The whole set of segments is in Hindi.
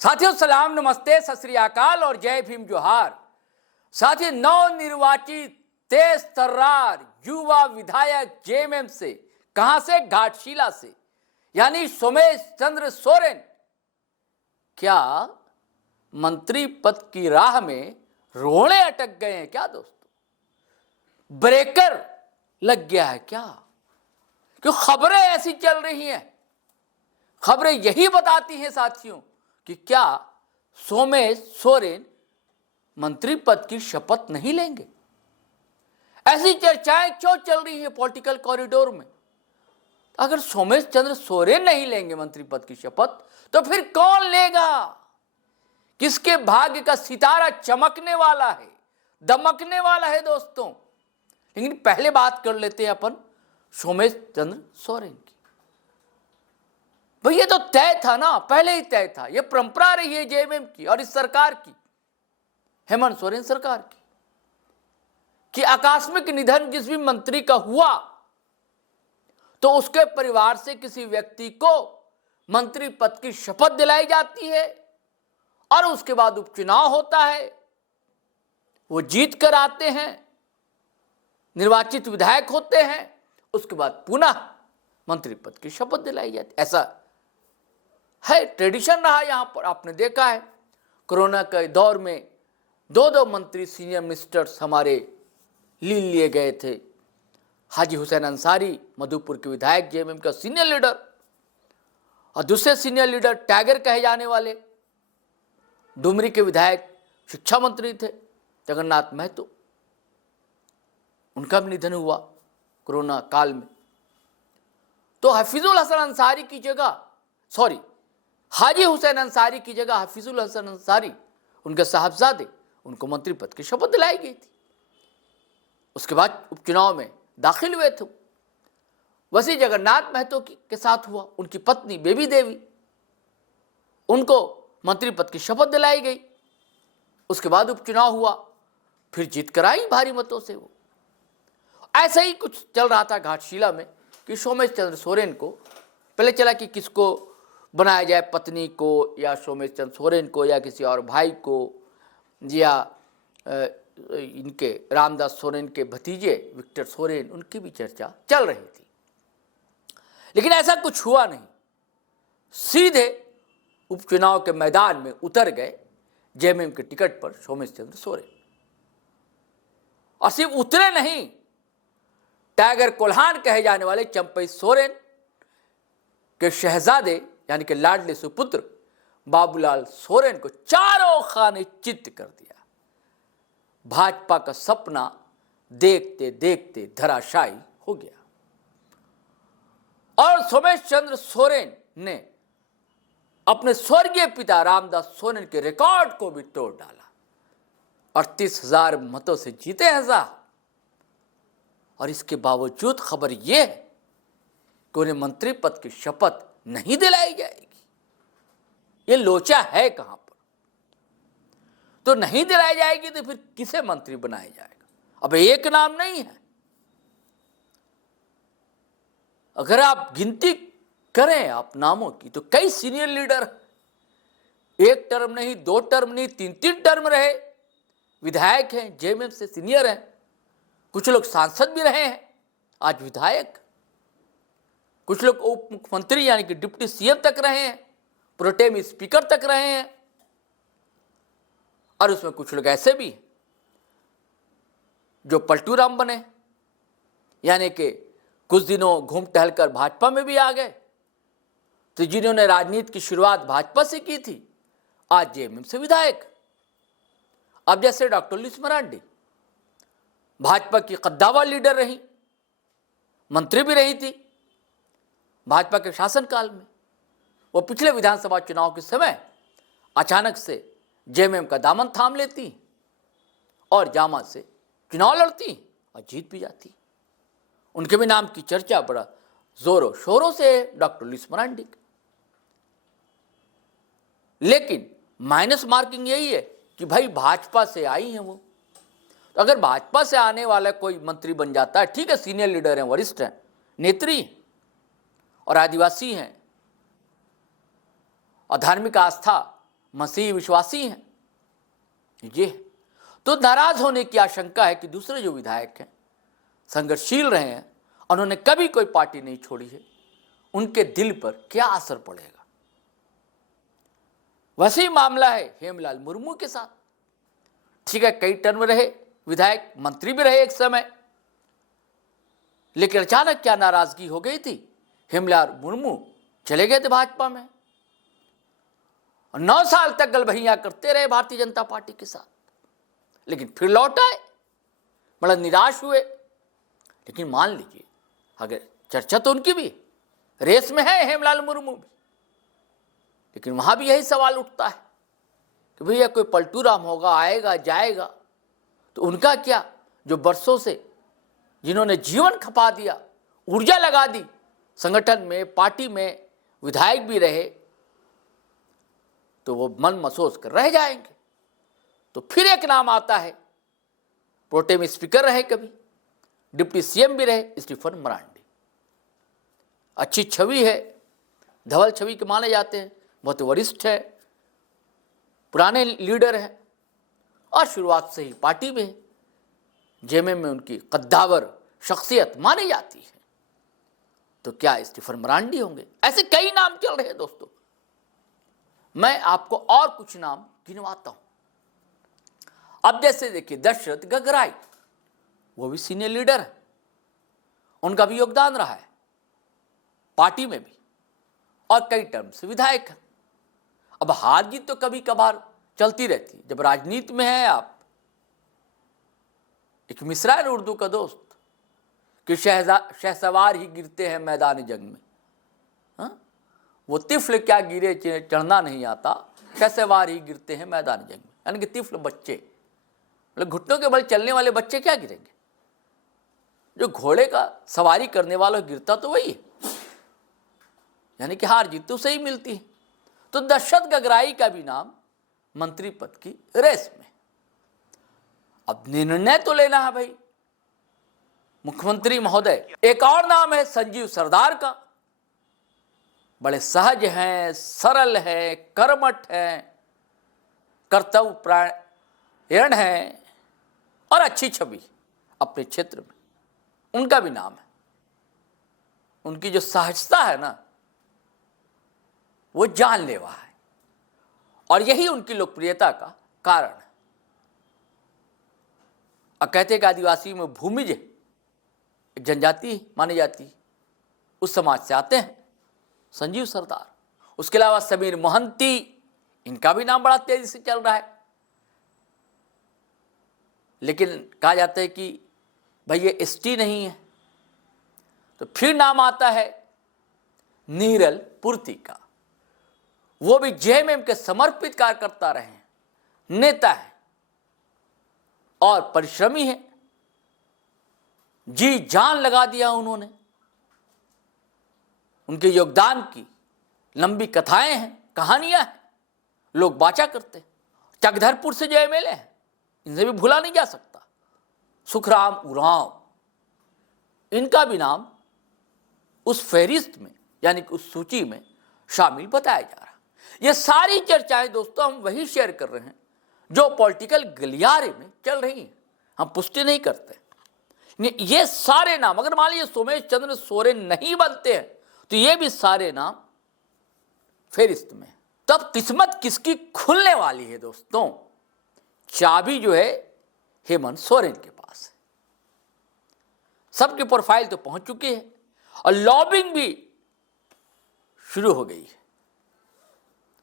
साथियों सलाम, नमस्ते, सत श्री अकाल और जय भीम जोहार। साथियों, नवनिर्वाचित तेज तर्रार युवा विधायक जेएमएम से, कहां से? घाटशिला से, यानी सोमेश चंद्र सोरेन क्या मंत्री पद की राह में रोड़े अटक गए हैं क्या दोस्तों? ब्रेकर लग गया है क्या? क्यों खबरें ऐसी चल रही हैं? खबरें यही बताती हैं साथियों कि क्या सोमेश सोरेन मंत्री पद की शपथ नहीं लेंगे। ऐसी चर्चाएं क्यों चल रही है पॉलिटिकल कॉरिडोर में? अगर सोमेश चंद्र सोरेन नहीं लेंगे मंत्री पद की शपथ, तो फिर कौन लेगा? किसके भाग्य का सितारा चमकने वाला है, दमकने वाला है दोस्तों? लेकिन पहले बात कर लेते हैं अपन सोमेश चंद्र सोरेन की। भाई ये तो तय था ना, पहले ही तय था, ये परंपरा रही है जेएमएम की और इस सरकार की, हेमंत सोरेन सरकार की, कि आकस्मिक निधन जिस भी मंत्री का हुआ तो उसके परिवार से किसी व्यक्ति को मंत्री पद की शपथ दिलाई जाती है और उसके बाद उपचुनाव होता है, वो जीत कर आते हैं, निर्वाचित विधायक होते हैं, उसके बाद पुनः मंत्री पद की शपथ दिलाई जाती। ऐसा है, ट्रेडिशन रहा यहां पर। आपने देखा है कोरोना के दौर में दो मंत्री सीनियर मिनिस्टर्स हमारे लिए गए थे। हाजी हुसैन अंसारी, मधुपुर के विधायक, जेएमएम का सीनियर लीडर, और दूसरे सीनियर लीडर टाइगर कहे जाने वाले डुमरी के विधायक, शिक्षा मंत्री थे जगन्नाथ महतो। उनका भी निधन हुआ कोरोना काल में। तो हफीजुल हसन अंसारी की जगह, हाजी हुसैन अंसारी की जगह हफीजुल हसन अंसारी, उनके साहबजादे, उनको मंत्री पद की शपथ दिलाई गई थी। उसके बाद उपचुनाव में दाखिल हुए थे। वैसे जगन्नाथ महतो के साथ हुआ, उनकी पत्नी बेबी देवी, उनको मंत्री पद की शपथ दिलाई गई। उसके बाद उपचुनाव हुआ, फिर जीत कर आई भारी मतों से वो। ऐसा ही कुछ चल रहा था घाटशिला में कि सोमेश चंद्र सोरेन को पहले चला कि किसको बनाया जाए, पत्नी को या सोमेश चंद्र सोरेन को या किसी और भाई को, या इनके रामदास सोरेन के भतीजे विक्टर सोरेन, उनकी भी चर्चा चल रही थी। लेकिन ऐसा कुछ हुआ नहीं, सीधे उपचुनाव के मैदान में उतर गए जेएमएम के टिकट पर सोमेश चंद्र सोरेन। और सिर्फ उतरे नहीं, टाइगर कोल्हान कहे जाने वाले चंपई सोरेन के शहजादे यानी कि लाडले सुपुत्र बाबूलाल सोरेन को चारों खाने चित्त कर दिया। भाजपा का सपना देखते देखते धराशायी हो गया और सोमेश चंद्र सोरेन ने अपने स्वर्गीय पिता रामदास सोरेन के रिकॉर्ड को भी तोड़ डाला। 38,000 मतों से जीते हैं साहब। और इसके बावजूद खबर यह है कि उन्हें मंत्री पद की शपथ नहीं दिलाई जाएगी। ये लोचा है कहां पर? तो नहीं दिलाई जाएगी तो फिर किसे मंत्री बनाया जाएगा? अब एक नाम नहीं है। अगर आप गिनती करें आप नामों की तो कई सीनियर लीडर, एक टर्म नहीं, 2 टर्म नहीं, 3 टर्म रहे विधायक हैं, जेएमएम से सीनियर हैं। कुछ लोग सांसद भी रहे हैं, आज विधायक। कुछ लोग उप मुख्यमंत्री यानी कि डिप्टी सीएम तक रहे हैं, प्रोटेम स्पीकर तक रहे हैं। और उसमें कुछ लोग ऐसे भी जो पलटू राम बने, यानी कि कुछ दिनों घूम टहल कर भाजपा में भी आ गए। तो जिन्होंने राजनीति की शुरुआत भाजपा से की थी, आज जेएमएम से विधायक। अब जैसे डॉक्टर लुईस मरांडी भाजपा की कद्दावर लीडर रही, मंत्री भी रही थी भाजपा के शासनकाल में। वो पिछले विधानसभा चुनाव के समय अचानक से जेएमएम का दामन थाम लेती और जामा से चुनाव लड़ती और जीत भी जाती। उनके भी नाम की चर्चा बड़ा जोरों शोरों से है, डॉक्टर लुईस मरांडी। लेकिन माइनस मार्किंग यही है कि भाई भाजपा से आई हैं वो। तो अगर भाजपा से आने वाला कोई मंत्री बन जाता है, ठीक है, सीनियर लीडर हैं, वरिष्ठ हैं, नेत्री और आदिवासी हैं और धार्मिक आस्था मसीह विश्वासी हैं, ये है। तो नाराज होने की आशंका है कि दूसरे जो विधायक हैं संघर्षशील रहे हैं, उन्होंने कभी कोई पार्टी नहीं छोड़ी है, उनके दिल पर क्या असर पड़ेगा। वैसे ही मामला है हेमलाल मुर्मू के साथ। ठीक है, कई टर्म रहे विधायक, मंत्री भी रहे एक समय, लेकिन अचानक क्या नाराजगी हो गई थी, हेमलाल मुर्मू चले गए थे भाजपा में और 9 साल तक गलबहियां करते रहे भारतीय जनता पार्टी के साथ, लेकिन फिर लौट आए, बड़ा निराश हुए। लेकिन मान लीजिए, अगर चर्चा तो उनकी भी रेस में है हेमलाल मुर्मू भी, लेकिन वहां भी यही सवाल उठता है कि भैया कोई पलटू राम होगा, आएगा जाएगा, तो उनका क्या, जो बरसों से जिन्होंने जीवन खपा दिया, ऊर्जा लगा दी संगठन में, पार्टी में, विधायक भी रहे, तो वो मन महसूस कर रह जाएंगे। तो फिर एक नाम आता है, प्रोटेम स्पीकर रहे, कभी डिप्टी सीएम भी रहे, स्टीफन मरांडी। अच्छी छवि है, धवल छवि के माने जाते हैं, बहुत वरिष्ठ है, पुराने लीडर हैं और शुरुआत से ही पार्टी में जेएमएम में उनकी कद्दावर शख्सियत मानी जाती है। तो क्या स्टीफन मरांडी होंगे? ऐसे कई नाम चल रहे हैं दोस्तों। मैं आपको और कुछ नाम गिनवाता हूं। अब जैसे देखिए, दशरथ गगराई, वो भी सीनियर लीडर है, उनका भी योगदान रहा है पार्टी में भी, और कई टर्म से विधायक है। अब हार जीत तो कभी कभार चलती रहती है, जब राजनीति में है आप। एक मिसरा है उर्दू का दोस्त कि शहसवार ही गिरते हैं मैदान जंग में, हाँ? वो तिफल क्या गिरे चढ़ना नहीं आता, शहसवार ही गिरते हैं मैदान जंग में। यानी कि तिफल बच्चे, मतलब घुटनों के बल चलने वाले बच्चे क्या गिरेंगे? जो घोड़े का सवारी करने वाला गिरता तो वही है, यानी कि हार जीत तो सही मिलती है। तो दशरथ गगराई का भी नाम मंत्री पद की रेस में। अब निर्णय तो लेना है भाई मुख्यमंत्री महोदय। एक और नाम है संजीव सरदार का, बड़े सहज हैं, सरल हैं, कर्मठ हैं, कर्तव्य परायण हैं और अच्छी छवि अपने क्षेत्र में, उनका भी नाम है। उनकी जो सहजता है ना, वो जानलेवा है और यही उनकी लोकप्रियता का कारण है। अब कहते हैं कि आदिवासी में भूमिज एक जनजाति मानी जाती, उस समाज से आते हैं संजीव सरदार। उसके अलावा समीर मोहंती, इनका भी नाम बड़ा तेजी से चल रहा है, लेकिन कहा जाता है कि भाई ये एसटी नहीं है। तो फिर नाम आता है नीरल पूर्ति का, वो भी जेएमएम के समर्पित कार्यकर्ता रहे हैं, नेता है और परिश्रमी है, जी जान लगा दिया उन्होंने। उनके योगदान की लंबी कथाएं हैं, कहानियां हैं, लोग बाचा करते हैं। चकधरपुर से जो एमएलए हैं, इनसे भी भूला नहीं जा सकता, सुखराम उरांव, इनका भी नाम उस फहरिस्त में, यानी कि उस सूची में शामिल बताया जा रहा है। ये सारी चर्चाएं दोस्तों हम वही शेयर कर रहे हैं जो पॉलिटिकल गलियारे में चल रही हैं, हम पुष्टि नहीं करते। ये सारे नाम, अगर मान लीजिए सोमेश चंद्र सोरेन नहीं बनते हैं, तो ये भी सारे नाम फेरिस्त में। तब किस्मत किसकी खुलने वाली है दोस्तों? चाबी जो है हेमंत सोरेन के पास है। सबकी प्रोफाइल तो पहुंच चुकी है और लॉबिंग भी शुरू हो गई है।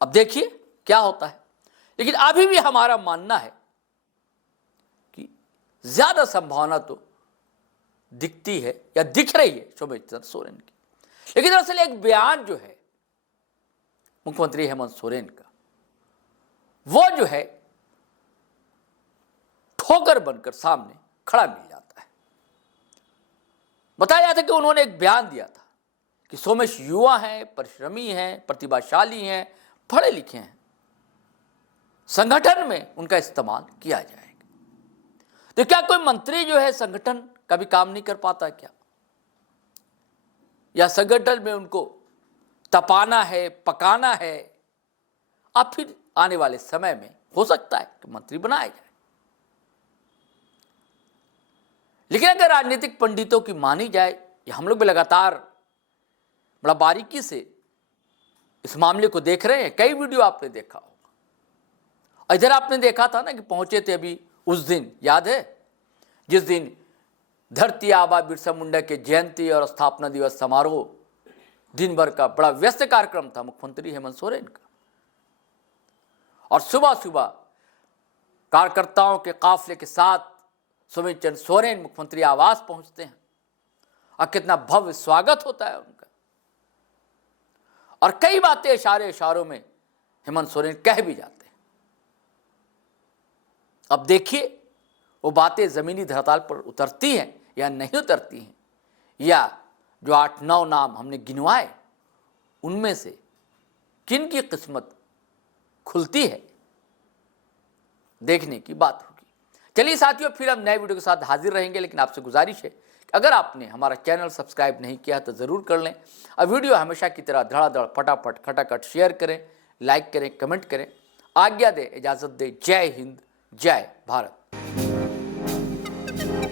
अब देखिए क्या होता है, लेकिन अभी भी हमारा मानना है कि ज्यादा संभावना तो दिखती है या दिख रही है सोमेश चंद्र सोरेन की। लेकिन दरअसल एक बयान जो है मुख्यमंत्री हेमंत सोरेन का, वो जो है ठोकर बनकर सामने खड़ा मिल जाता है। बताया जाता है कि उन्होंने एक बयान दिया था कि सोमेश युवा हैं, परिश्रमी हैं, प्रतिभाशाली हैं, पढ़े लिखे हैं, संगठन में उनका इस्तेमाल किया जाएगा। तो क्या कोई मंत्री जो है संगठन का भी काम नहीं कर पाता क्या? या संगठन में उनको तपाना है, पकाना है? अब फिर आने वाले समय में हो सकता है कि मंत्री बनाया जाए। लेकिन अगर राजनीतिक पंडितों की मानी जाए, या हम लोग भी लगातार बड़ा बारीकी से इस मामले को देख रहे हैं, कई वीडियो आपने देखा होगा। इधर आपने देखा था ना कि पहुंचे थे अभी उस दिन, याद है, जिस दिन धरती आबा बिरसा मुंडा के जयंती और स्थापना दिवस समारोह दिन भर का बड़ा व्यस्त कार्यक्रम था मुख्यमंत्री हेमंत सोरेन का। और सुबह सुबह कार्यकर्ताओं के काफले के साथ सोमेन चंद्र सोरेन मुख्यमंत्री आवास पहुंचते हैं और कितना भव्य स्वागत होता है उनका। और कई बातें इशारों में हेमंत सोरेन कह भी जाते हैं। अब देखिए वो बातें जमीनी धरातल पर उतरती हैं या नहीं उतरती हैं, या जो 8-9 नाम हमने गिनवाए उनमें से किन की किस्मत खुलती है, देखने की बात होगी। चलिए साथियों, फिर हम नए वीडियो के साथ हाजिर रहेंगे, लेकिन आपसे गुजारिश है कि अगर आपने हमारा चैनल सब्सक्राइब नहीं किया तो ज़रूर कर लें और वीडियो हमेशा की तरह धड़ाधड़ फटाफट खटाखट शेयर करें, लाइक करें, कमेंट करें। आज्ञा दे, इजाज़त दे। जय हिंद, जय भारत।